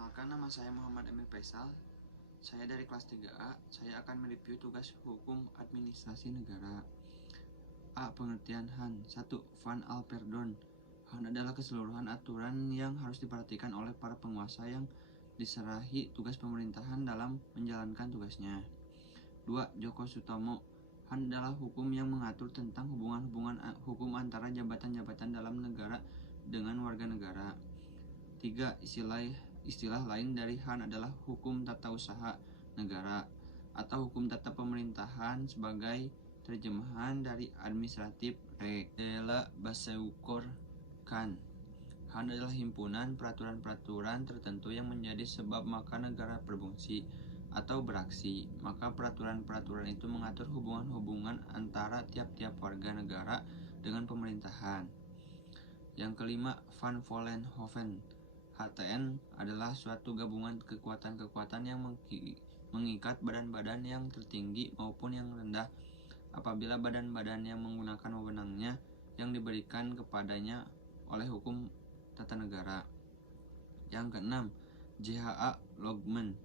Perkenalkan, nama saya Muhammad Emil Faisal. Saya dari kelas 3A. Saya akan mereview tugas hukum administrasi negara. A. Pengertian HAN. 1. Van Alperdon. HAN adalah keseluruhan aturan yang harus diperhatikan oleh para penguasa yang diserahi tugas pemerintahan dalam menjalankan tugasnya. 2. Djoko Sutomo. HAN adalah hukum yang mengatur tentang hubungan-hubungan hukum antara jabatan-jabatan dalam negara dengan warga negara. 3. Istilah lain dari HAN adalah hukum tata usaha negara atau hukum tata pemerintahan sebagai terjemahan dari administratif re la Baseukur kan. HAN adalah himpunan peraturan-peraturan tertentu yang menjadi sebab maka negara berfungsi atau beraksi. Maka peraturan-peraturan itu mengatur hubungan-hubungan antara tiap-tiap warga negara dengan pemerintahan. Yang kelima, Van Vollenhoven. HTN adalah suatu gabungan kekuatan-kekuatan yang mengikat badan-badan yang tertinggi maupun yang rendah apabila badan-badan yang menggunakan wewenangnya yang diberikan kepadanya oleh hukum tata negara. Yang keenam, JHA Logman.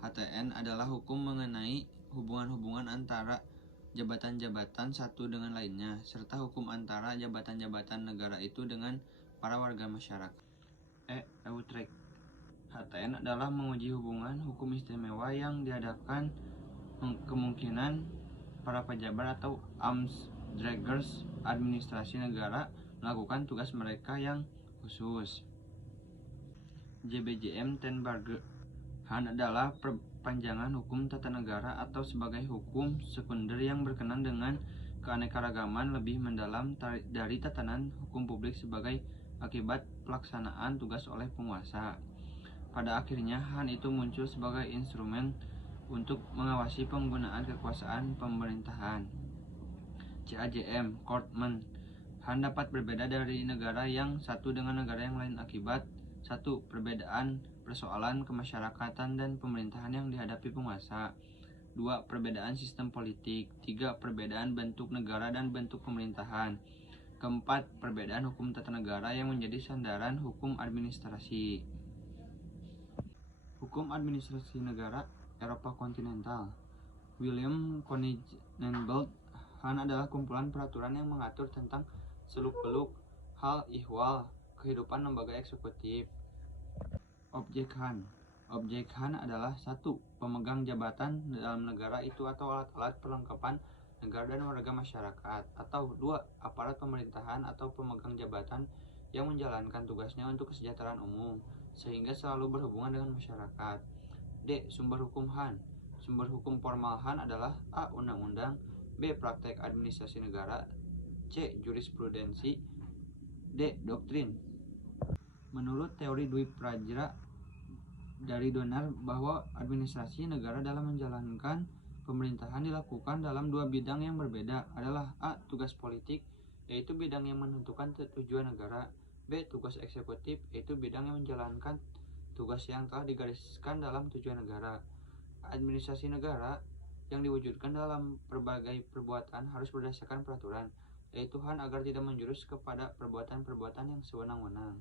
HTN adalah hukum mengenai hubungan-hubungan antara jabatan-jabatan satu dengan lainnya, serta hukum antara jabatan-jabatan negara itu dengan para warga masyarakat. Utrecht. HTN adalah menguji hubungan hukum istimewa yang dihadapkan kemungkinan para pejabat atau Amtsdragers administrasi negara melakukan tugas mereka yang khusus. JBJM ten Brugge. HAN adalah perpanjangan hukum tata negara atau sebagai hukum sekunder yang berkenan dengan keanekaragaman lebih mendalam dari tatanan hukum publik sebagai akibat pelaksanaan tugas oleh penguasa. Pada akhirnya, HAN itu muncul sebagai instrumen untuk mengawasi penggunaan kekuasaan pemerintahan. CAJM Courtman. HAN dapat berbeda dari negara yang satu dengan negara yang lain akibat 1. Perbedaan persoalan kemasyarakatan dan pemerintahan yang dihadapi penguasa. 2. Perbedaan sistem politik. 3. Perbedaan bentuk negara dan bentuk pemerintahan. Keempat, perbedaan hukum tata negara yang menjadi sandaran hukum administrasi. Hukum administrasi negara Eropa kontinental. William Koningenbelt. HAN adalah kumpulan peraturan yang mengatur tentang seluk-beluk hal ihwal kehidupan lembaga eksekutif. Objek HAN. Objek HAN adalah 1. Pemegang jabatan dalam negara itu atau alat-alat perlengkapan negara dan warga masyarakat, atau 2. Aparat pemerintahan atau pemegang jabatan yang menjalankan tugasnya untuk kesejahteraan umum sehingga selalu berhubungan dengan masyarakat. D. Sumber hukum HAN. Sumber hukum formal HAN adalah A. Undang-undang, B. Praktek administrasi negara, C. Jurisprudensi, D. Doktrin. Menurut teori Dwi Prajra dari Donar bahwa administrasi negara dalam menjalankan pemerintahan dilakukan dalam dua bidang yang berbeda adalah A. Tugas politik, yaitu bidang yang menentukan tujuan negara. B. Tugas eksekutif, yaitu bidang yang menjalankan tugas yang telah digariskan dalam tujuan negara. Administrasi negara yang diwujudkan dalam berbagai perbuatan harus berdasarkan peraturan, yaitu HAN agar tidak menjurus kepada perbuatan-perbuatan yang sewenang-wenang.